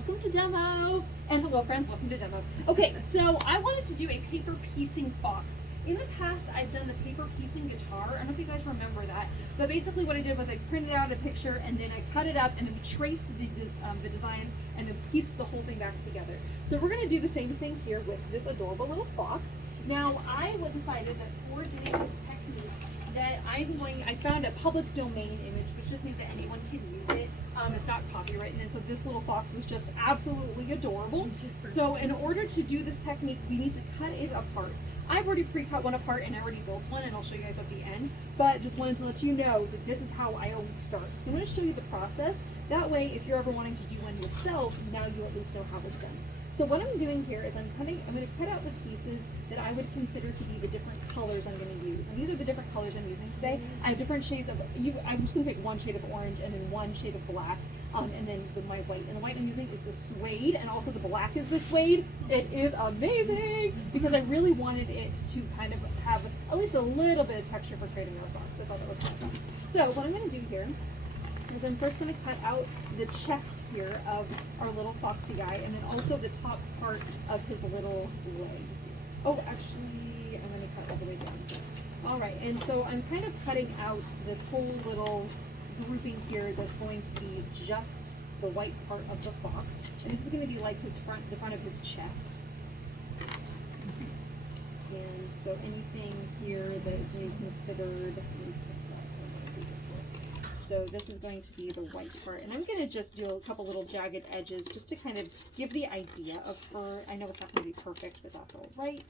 welcome to demo. And hello friends, welcome to demo. Okay, so I wanted to do a paper piecing fox. In the past, I've done the paper piecing guitar. I don't know if you guys remember that. So basically what I did was I printed out a picture and then I cut it up and then we traced the designs and then pieced the whole thing back together. So we're gonna do the same thing here with this adorable little fox. Now I decided that for doing this technique that I found a public domain image, which just means that anyone can use it. It's not copyrighted, and so this little fox was just absolutely adorable. So in order to do this technique, we need to cut it apart. I've already pre-cut one apart and I already built one, and I'll show you guys at the end, but just wanted to let you know that this is how I always start. So I'm going to show you the process. That way, if you're ever wanting to do one yourself, now you at least know how it's done. So what I'm doing here is I'm going to cut out the pieces that I would consider to be the different colors I'm going to use. And these are the different colors I'm using today. I have different shades of, I'm just going to pick one shade of orange and then one shade of black, and then my white. And the white I'm using is the suede, and also the black is the suede. It is amazing because I really wanted it to kind of have at least a little bit of texture for creating our box. I thought that was kind of fun. So what I'm going to do here is I'm first going to cut out the chest here of our little foxy guy, and then also the top part of his little leg. Oh, actually, I'm going to cut all the way down. All right, and so I'm kind of cutting out this whole little grouping here that's going to be just the white part of the fox, and this is going to be like the front of his chest. And so anything here that is being considered. So this is going to be the white part, and I'm going to just do a couple little jagged edges just to kind of give the idea of fur. I know it's not going to be perfect, but that's all right.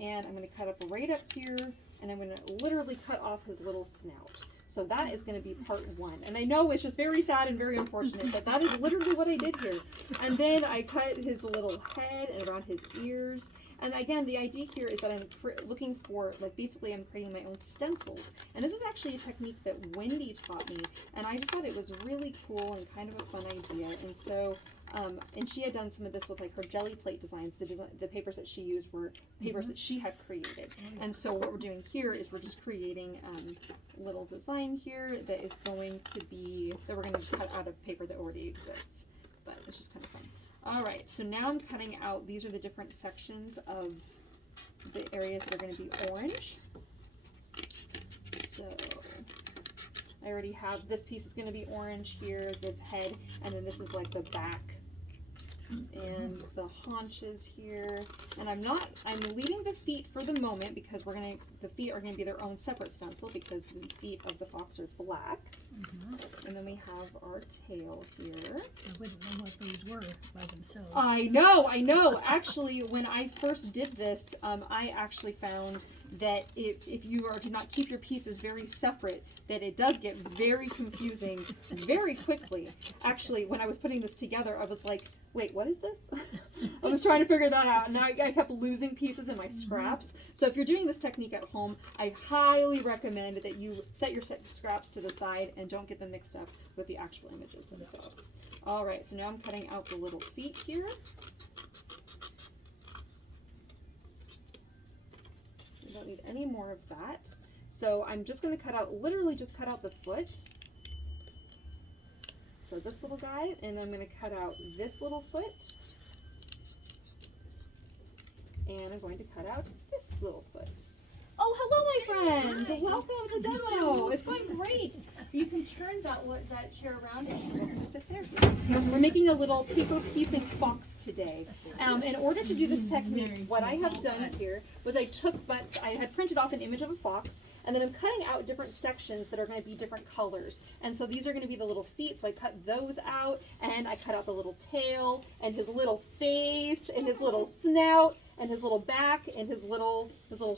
And I'm going to cut up right up here, and I'm going to literally cut off his little snout. So that is going to be part one. And I know it's just very sad and very unfortunate, but that is literally what I did here. And then I cut his little head and around his ears. And again, the idea here is that I'm looking for, like, basically I'm creating my own stencils. And this is actually a technique that Wendy taught me, and I just thought it was really cool and kind of a fun idea. And so, and she had done some of this with like her jelly plate designs. The papers that she used were papers that she had created. And so what we're doing here is we're just creating a little design here that is going to be, that we're going to just cut out of paper that already exists. But it's just kind of fun. All right, so now I'm cutting out, these are the different sections of the areas that are going to be orange. So I already have, this piece is going to be orange here, the head, and then this is like the back and the haunches here. And I'm leaving the feet for the moment because the feet are going to be their own separate stencil because the feet of the fox are black. And then we have our tail here. I wouldn't know what those were by themselves. I know. Actually, when I first did this, I actually found that if you are to not keep your pieces very separate, that it does get very confusing very quickly. Actually, when I was putting this together, I was like, wait, what is this? I was trying to figure that out, and I kept losing pieces in my scraps. So if you're doing this technique at home, I highly recommend that you set your scraps to the side and don't get them mixed up with the actual images themselves. All right, so now I'm cutting out the little feet here. I don't need any more of that. So I'm just going to cut out, literally just cut out the foot. So this little guy, and I'm going to cut out this little foot. And I'm going to cut out this little foot. Oh, hello, my friends! Welcome to demo. It's going great. You can turn that chair around and you're going to sit there. We're making a little paper piecing fox today. In order to do this technique, what I have done here was I had printed off an image of a fox, and then I'm cutting out different sections that are going to be different colors. And so these are going to be the little feet, so I cut those out, and I cut out the little tail, and his little face, and his little snout, and his little back, and his little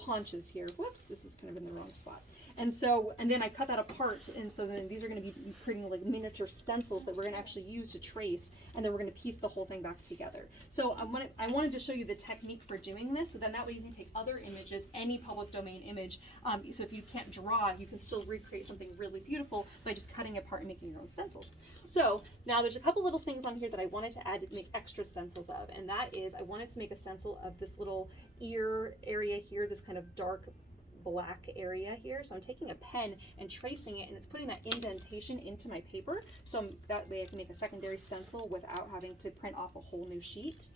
haunches here. Whoops, this is kind of in the wrong spot. And then I cut that apart, and so then these are going to be creating like miniature stencils that we're going to actually use to trace, and then we're going to piece the whole thing back together. So I wanted to show you the technique for doing this, so then that way you can take other images, any public domain image. So if you can't draw, you can still recreate something really beautiful by just cutting it apart and making your own stencils. So now there's a couple little things on here that I wanted to add to make extra stencils of, and that is I wanted to make a stencil of this little ear area here, this kind of dark black area here. So I'm taking a pen and tracing it, and it's putting that indentation into my paper. So that way I can make a secondary stencil without having to print off a whole new sheet.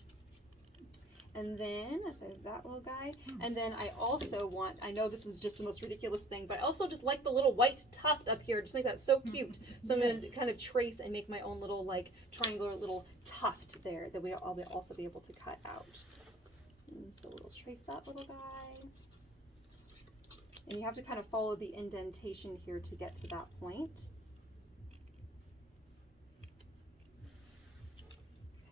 And then, so that little guy. And then I also want, I know this is just the most ridiculous thing, but I also just like the little white tuft up here. Just think that's so cute. So I'm going to kind of trace and make my own little like triangular little tuft there that I'll also be able to cut out. And so we'll trace that little guy. And you have to kind of follow the indentation here to get to that point.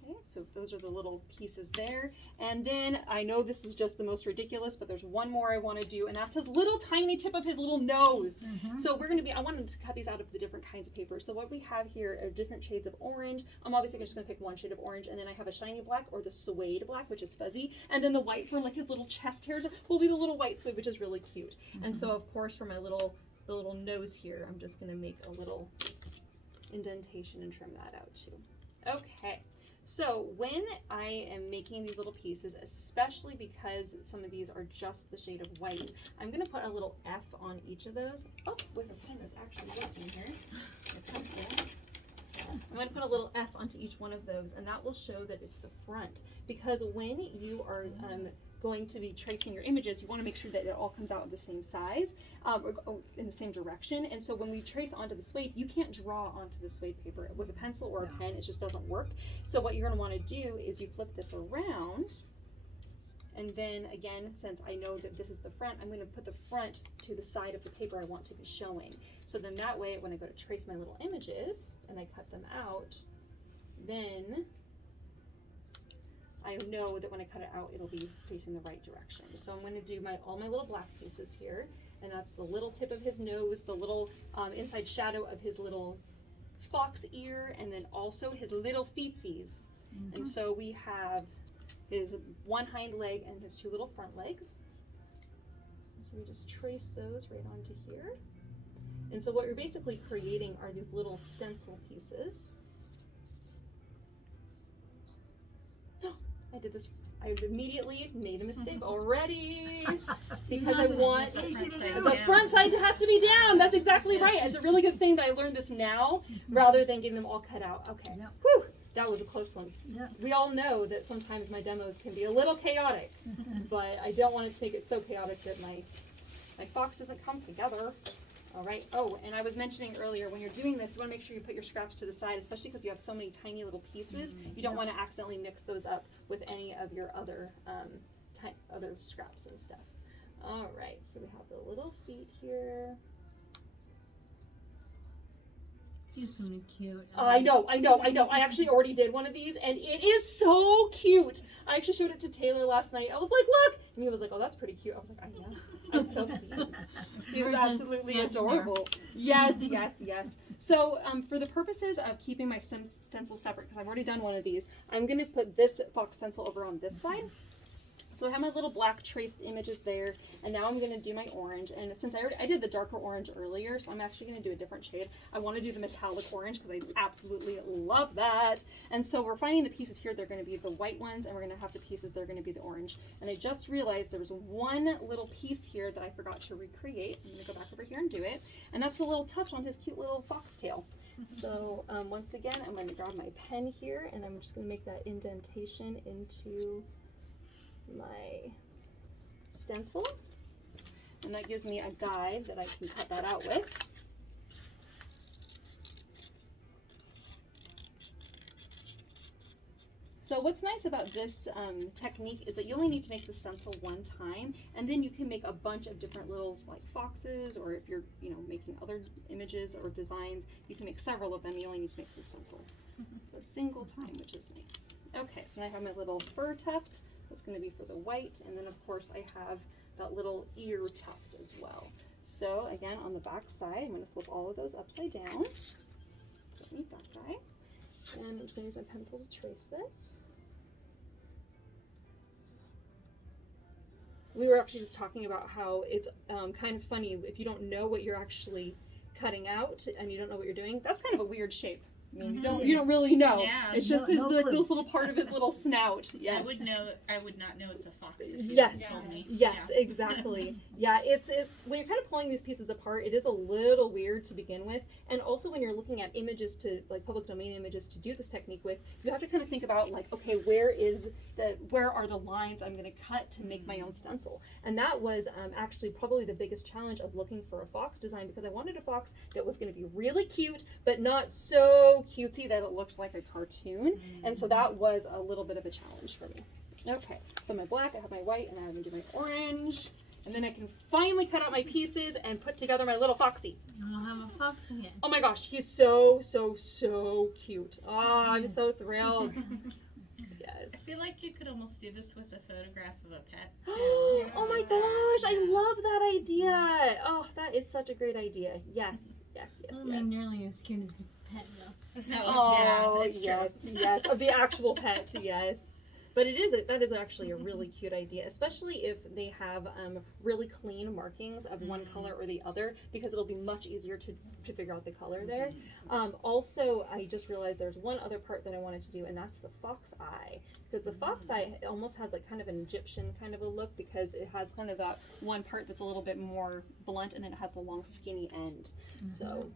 Okay, so those are the little pieces there. And then I know this is just the most ridiculous, but there's one more I want to do, and that's his little tiny tip of his little nose. So we're going to I wanted to cut these out of the different kinds of paper. So what we have here are different shades of orange. I'm obviously just going to pick one shade of orange, and then I have a shiny black or the suede black, which is fuzzy. And then the white for like his little chest hairs will be the little white suede, which is really cute. And so of course for my the little nose here, I'm just going to make a little indentation and trim that out too. Okay. So when I am making these little pieces, especially because some of these are just the shade of white, I'm going to put a little F on each of those. Oh, with a pen that's actually working here. I'm going to put a little F onto each one of those, and that will show that it's the front. Because when you are going to be tracing your images, you want to make sure that it all comes out the same size, or in the same direction. And so when we trace onto the suede, you can't draw onto the suede paper with a pencil or a pen. It just doesn't work. So what you're going to want to do is you flip this around, and then again, since I know that this is the front, I'm going to put the front to the side of the paper I want to be showing. So then that way, when I go to trace my little images and I cut them out, then I know that when I cut it out, it'll be facing the right direction. So I'm going to do all my little black pieces here, and that's the little tip of his nose, the little inside shadow of his little fox ear, and then also his little feetsies. And so we have his one hind leg and his two little front legs. So we just trace those right onto here. And so what you're basically creating are these little stencil pieces. I immediately made a mistake already because I want the front side has to be down. That's exactly right. It's a really good thing that I learned this now rather than getting them all cut out. Okay. Whew, that was a close one. We all know that sometimes my demos can be a little chaotic, but I don't want it to make it so chaotic that my fox doesn't come together. All right. Oh, and I was mentioning earlier, when you're doing this, you want to make sure you put your scraps to the side, especially because you have so many tiny little pieces. You don't want to accidentally mix those up with any of your other other scraps and stuff. All right. So we have the little feet here. He's kind of cute. I know. I actually already did one of these, and it is so cute. I actually showed it to Taylor last night. I was like, look. And he was like, oh, that's pretty cute. I was like, I know. I'm so pleased. He was absolutely adorable. Yes. So for the purposes of keeping my stencils separate, because I've already done one of these, I'm going to put this fox stencil over on this side. So I have my little black traced images there, and now I'm going to do my orange. And since I did the darker orange earlier, so I'm actually going to do a different shade. I want to do the metallic orange because I absolutely love that. And so we're finding the pieces here, they're going to be the white ones, and we're going to have the pieces that are going to be the orange. And I just realized there was one little piece here that I forgot to recreate. I'm going to go back over here and do it. And that's the little tuft on his cute little foxtail. So once again, I'm going to grab my pen here, and I'm just going to make that indentation into my stencil, and that gives me a guide that I can cut that out with. So what's nice about this technique is that you only need to make the stencil one time, and then you can make a bunch of different little like foxes, or if you're making other images or designs, you can make several of them. You only need to make the stencil a single time, which is nice. Okay, so now I have my little fur tuft. That's going to be for the white, and then of course I have that little ear tuft as well. So again, on the back side, I'm going to flip all of those upside down. Don't need that guy. And I'm just going to use my pencil to trace this. We were actually just talking about how it's kind of funny if you don't know what you're actually cutting out and you don't know what you're doing. That's kind of a weird shape. I mean, Mhm. you don't really know. Yeah. It's just No like clue. this little part of his little snout. Yes. I would not know it's a fox if you Yes. hadn't told me. Yes, Yeah. exactly. Yeah, it's when you're kind of pulling these pieces apart, it is a little weird to begin with. And also when you're looking at images to like public domain images to do this technique with, you have to kind of think about like, okay, where are the lines I'm going to cut to make my own stencil? And that was actually probably the biggest challenge of looking for a fox design, because I wanted a fox that was going to be really cute, but not so cutesy that it looked like a cartoon. And so that was a little bit of a challenge for me. Okay, so my black, I have my white, and now I'm gonna do my orange. And then I can finally cut out my pieces and put together my little foxy. And we'll have a fox again. Oh my gosh, he's so cute. Oh, I'm so thrilled. Yes. I feel like you could almost do this with a photograph of a pet too. Oh my gosh, I love that idea. Oh, that is such a great idea. Yes. It'll be nearly as cute as the pet though. No, Oh, yeah, that's true. yes, of the actual pet, yes. But that is actually a really cute idea, especially if they have really clean markings of one color or the other, because it'll be much easier to figure out the color there. Also, I just realized there's one other part that I wanted to do, and that's the fox eye. Because the fox eye almost has like kind of an Egyptian kind of a look, because it has kind of that one part that's a little bit more blunt, and then it has the long skinny end. So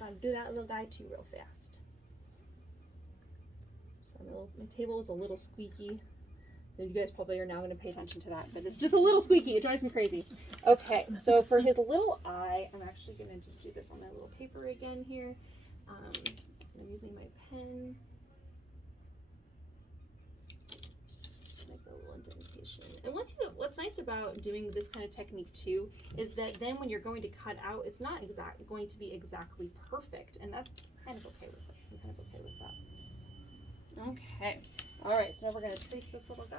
I'll do that little guy too real fast. So my table is a little squeaky. You guys probably are now going to pay attention to that, but it's just a little squeaky. It drives me crazy. Okay, so for his little eye, I'm actually going to just do this on my little paper again here. I'm using my pen. Make a little indentation. And what's nice about doing this kind of technique too is that then when you're going to cut out, it's not going to be exactly perfect, and that's kind of okay with it. I'm kind of okay with that. Okay. All right. So now we're going to trace this little guy.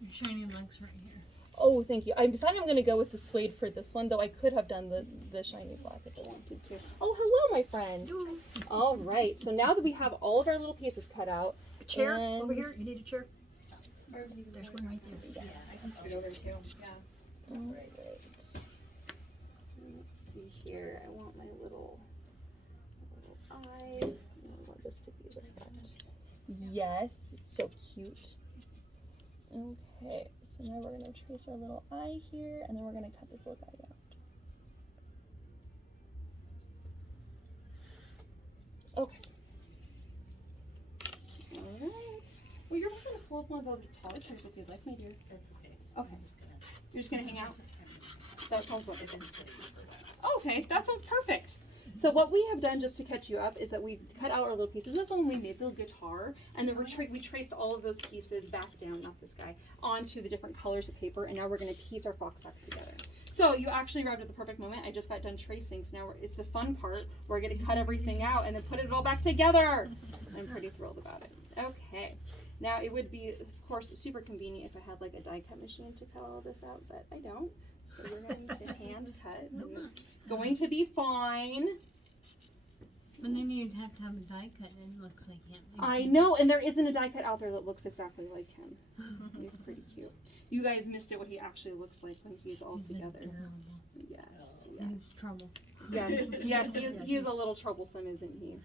Your shiny legs right here. Oh, thank you. I'm deciding I'm going to go with the suede for this one, though I could have done the shiny black if I wanted to. Oh, hello, my friend. All right. So now that we have all of our little pieces cut out. A chair and- over here. You need a chair. Or There's one right there. Yes. I can scoot over too. Yeah. All right. Let's see here. I want my little eye. I want this to be the front. Yes. So cute. Okay. So now we're going to trace our little eye here, and then we're going to cut this little guy out. Okay. All right. Well, you're just going to pull up one of those taller chairs if you'd like, my dear. That's okay. Okay. I'm just gonna. You're just going to hang out? That sounds wonderful. It's in for that. Okay, that sounds perfect. So what we have done, just to catch you up, is that we cut out our little pieces. This is when we made the guitar, and then we traced all of those pieces back down, not this guy, onto the different colors of paper, and now we're going to piece our fox back together. So you actually arrived at the perfect moment. I just got done tracing, so now it's the fun part. We're going to cut everything out and then put it all back together. I'm pretty thrilled about it. Okay. Now it would be, of course, super convenient if I had like a die cut machine to cut all this out, but I don't. So we're going to hand cut. And it's going to be fine. But then you'd have to have a die cut and it looks like him. I know, and there isn't a die cut out there that looks exactly like him. He's pretty cute. You guys missed it, what he actually looks like when he's all He's together. adorable. Yes, He's yes. trouble. Yes, yes, he is a little troublesome, isn't he?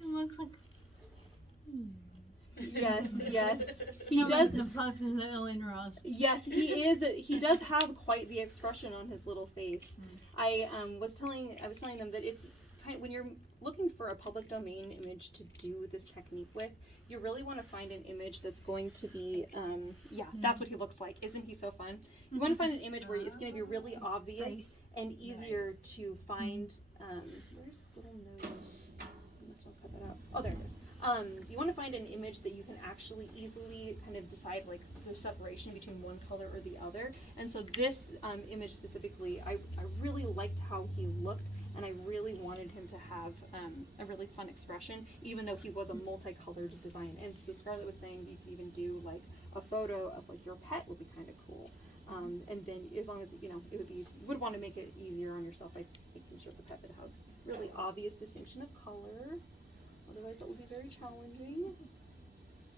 It looks like Yes, yes. He He does. The foxes that Ellen Ross. Yes, he is. He does have quite the expression on his little face. I was telling them that it's kind of, when you're looking for a public domain image to do this technique with, you really want to find an image that's going to be, that's what he looks like. Isn't he so fun? You want to find an image where it's going to be really obvious and easier to find. Where's this little nose? I must not cut that out. Oh, there it is. You want to find an image that you can actually easily kind of decide like the separation between one color or the other. And so this image specifically, I really liked how he looked, and I really wanted him to have a really fun expression, even though he was a multicolored design. And so Scarlett was saying you could even do like a photo of like your pet would be kind of cool. And then as long as, you would want to make it easier on yourself by making sure it's a pet that has really obvious distinction of color. Otherwise, that would be very challenging.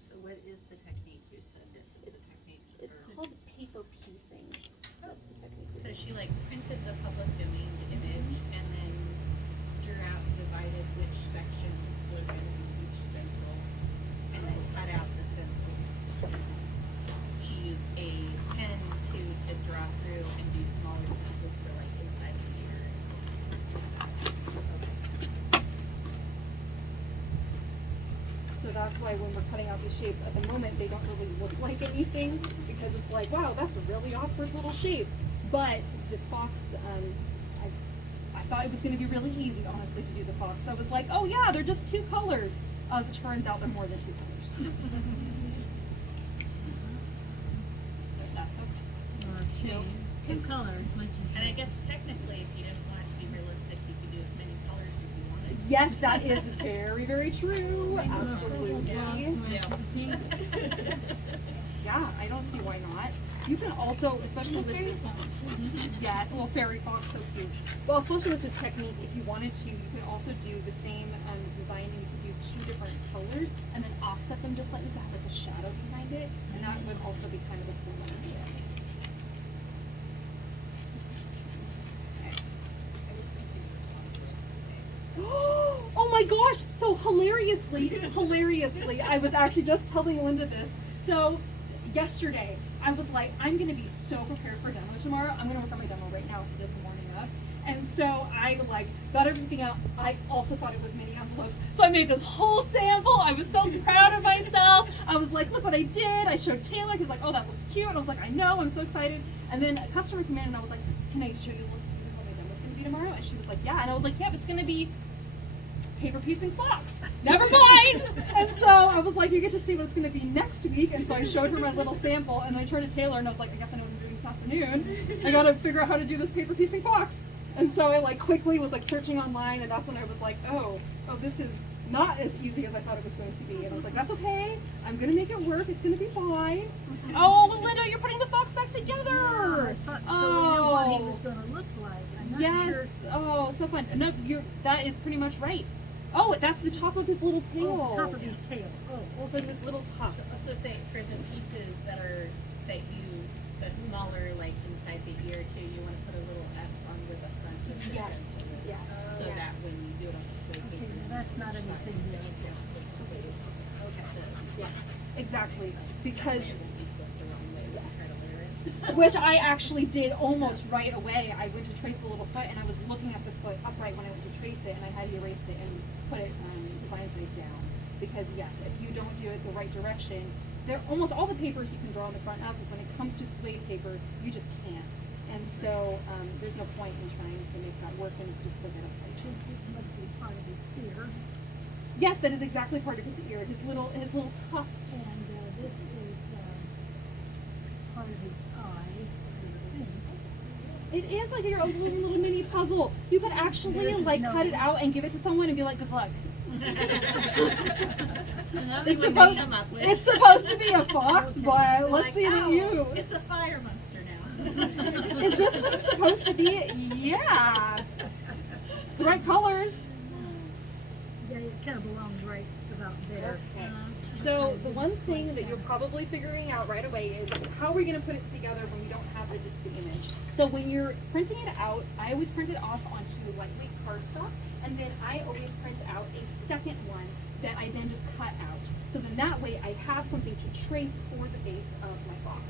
So what is the technique you said? It's called paper piecing. That's the technique. So she like printed the public domain image and then drew out, divided which section that's why when we're cutting out these shapes at the moment, they don't really look like anything because it's like, wow, that's a really awkward little shape. But the fox, I thought it was going to be really easy, honestly, to do the fox. I was like, oh yeah, they're just two colors. As it turns out, they're more than two colors. But that's okay. Okay. Two colors. And I guess technically, if you didn't want it to be realistic, you could do as many colors as you wanted. Yes, that is very, very true. Absolutely. Yeah, I don't see why not. You can also, especially with this, yeah, it's a little fairy fox, so cute. Well, especially with this technique, if you wanted to, you could also do the same design and you could do two different colors and then offset them just slightly to have like a shadow behind it, and that would also be kind of a cool idea. Oh my gosh! So hilariously, I was actually just telling Linda this. So yesterday, I was like, I'm gonna be so prepared for demo tomorrow. I'm gonna work on my demo right now instead of the morning of. And so I like got everything out. I also thought it was mini envelopes. So I made this whole sample. I was so proud of myself. I was like, look what I did. I showed Taylor. He was like, oh, that looks cute. And I was like, I know. I'm so excited. And then a customer came in and I was like, can I show you what my demo's gonna be tomorrow? And she was like, yeah. And I was like, yeah, it's gonna be paper piecing fox. Never mind. And so I was like, you get to see what it's going to be next week. And so I showed her my little sample, and then I turned to Taylor, and I was like, I guess I know what I'm doing this afternoon. I got to figure out how to do this paper piecing fox. And so I like quickly was like searching online, and that's when I was like, oh, this is not as easy as I thought it was going to be. And I was like, that's okay. I'm going to make it work. It's going to be fine. Oh, Linda, you're putting the fox back together. I thought so. We knew what he was going to look like. I'm not Yes. sure. Oh, so fun. No, that is pretty much right. Oh, that's the top of his little tail. Oh, the top of his tail. Oh, Over his little top. Just to say, for the pieces that you, the smaller, like inside the ear too, you want to put a little F under the front of the Yes, stencil. yes, So yes. that when you do it on the slate okay. paper. Now that's not anything new. Yes, exactly. Because, Yes. which I actually did almost right away. I went to trace the little foot, and I was looking at the foot upright when I went to trace it, and I had to erase it and put it design slate down. Because yes, if you don't do it the right direction, there almost all the papers you can draw on the front of, but when it comes to suede paper, you just can't. And so there's no point in trying to make that work and just flip it upside down. This must be part of his ear. Yes, that is exactly part of his ear, his little tuft. And this is part of his eye. It is like your own little mini puzzle. You could actually There's his like cut it nose. out and give it to someone and be like, good luck. That's It's what supposed, they come up with. it's supposed to be a fox, Okay. but let's Like, see what oh, you. It's a fire monster now. Is this what it's supposed to be? Yeah. The right colors. Yeah, it kind of belongs right about there. Okay. So the one thing that you're probably figuring out right away is how are we going to put it together when you don't have the image. So when you're printing it out, I always print it off onto lightweight cardstock, and then I always print out a second one that I then just cut out. So then that way I have something to trace for the base of my box.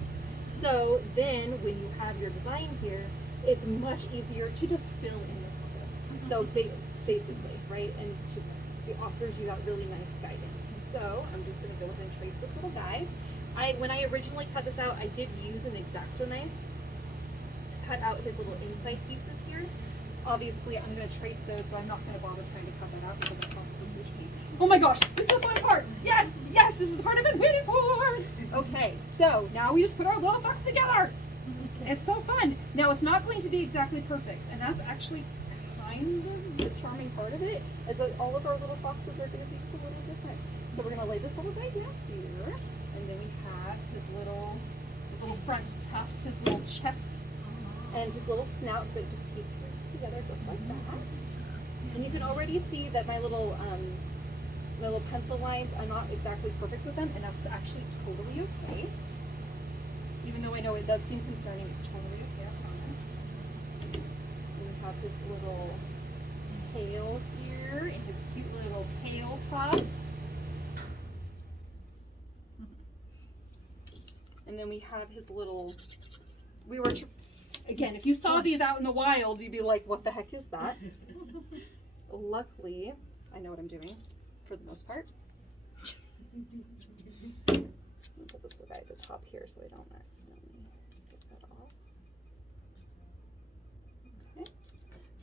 So then when you have your design here, it's much easier to just fill in the puzzle. So basically, right? And just it offers you that really nice guidance. So I'm just going to go ahead and trace this little guy. When I originally cut this out, I did use an X-Acto knife to cut out his little inside pieces here. Obviously, I'm going to trace those, but I'm not going to bother trying to cut that out because that sounds like a huge pain. Oh my gosh, this is the fun part. Yes, this is the part I've been waiting for. Okay, so now we just put our little fox together. It's so fun. Now it's not going to be exactly perfect, and that's actually kind of the charming part of it, is that all of our little foxes are going to be just a little different. So we're going to lay this little guy down here, and then we have his little front tuft, his little chest, and his little snout that just pieces together just like that. And you can already see that my little pencil lines are not exactly perfect with them, and that's actually totally okay. Even though I know it does seem concerning, it's totally okay, I promise. And we have his little tail here, and his cute little tail tuft. And then we have his little, again, if you saw these out in the wild, you'd be like, what the heck is that? Luckily, I know what I'm doing, for the most part. Put this little guy at the top here so I don't accidentally get that off. Okay.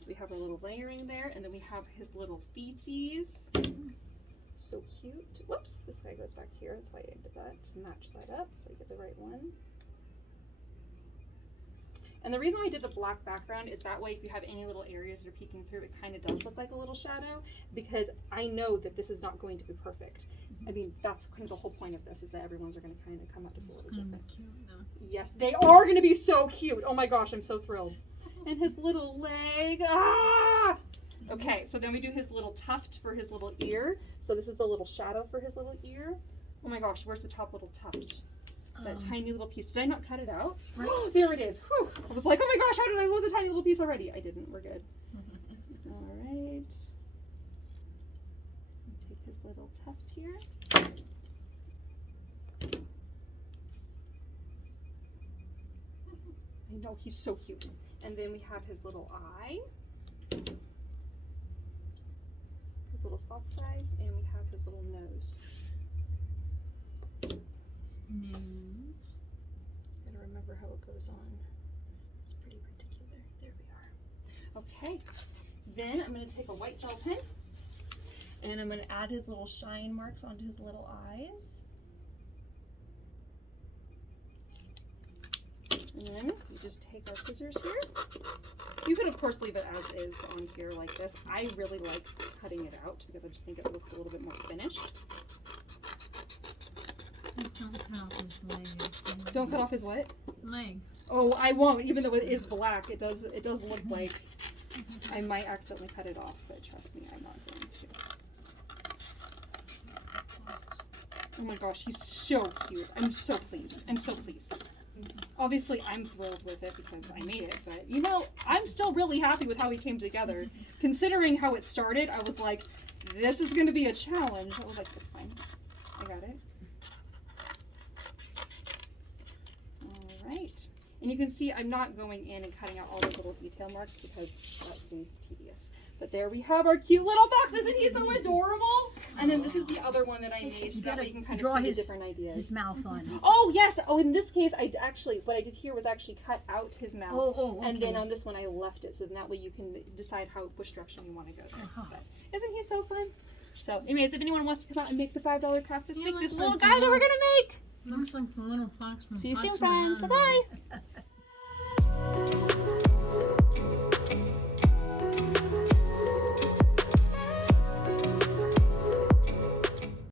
So we have our little layering there, and then we have his little feetsies. So cute. Whoops, this guy goes back here. That's why I did that, to match that up so I get the right one. And the reason why I did the black background is that way if you have any little areas that are peeking through, it kind of does look like a little shadow, because I know that this is not going to be perfect. I mean, that's kind of the whole point of this, is that everyone's are going to kind of come out just a little It's gonna be different. cute though. Yes, they are going to be so cute. Oh my gosh, I'm so thrilled. And his little leg. Ah! Okay, so then we do his little tuft for his little ear. So this is the little shadow for his little ear. Oh my gosh, where's the top little tuft? That tiny little piece. Did I not cut it out? Right. There it is. Whew. I was like, oh my gosh, how did I lose a tiny little piece already? I didn't. We're good. All right. Take his little tuft here. I know, he's so cute. And then we have his little eye. His little fox eye. And we have his little nose. Nose. Gotta remember how it goes on. It's pretty particular. There we are. Okay. Then I'm gonna take a white gel pen and I'm gonna add his little shine marks onto his little eyes. And then we just take our scissors here. You could of course leave it as is on here like this. I really like cutting it out because I just think it looks a little bit more finished. Don't cut off his leg. Don't cut off his what? Leg. Oh, I won't. Even though it is black, it does look like I might accidentally cut it off, but trust me, I'm not going to. Oh my gosh, he's so cute. I'm so pleased. I'm so pleased. Obviously, I'm thrilled with it because I made it, but you know, I'm still really happy with how he came together. Considering how it started, I was like, this is going to be a challenge. I was like, it's fine. I got it. Alright, and you can see I'm not going in and cutting out all those little detail marks because that seems tedious. But there we have our cute little fox. Isn't he so adorable? And then this is the other one that I made so that way you can kind of see the different ideas. his mouth on. Oh yes! Oh, in this case, I actually, what I did here was actually cut out his mouth. Oh, And then okay. on this one I left it, so then that way you can decide which direction you want to go there. Uh-huh. But isn't he so fun? So anyways, if anyone wants to come out and make the $5 craft this Yeah, week, let's this little make guy the that we're gonna make! Looks like the little fox from See you Fox soon, and the friends. Hound. Bye-bye!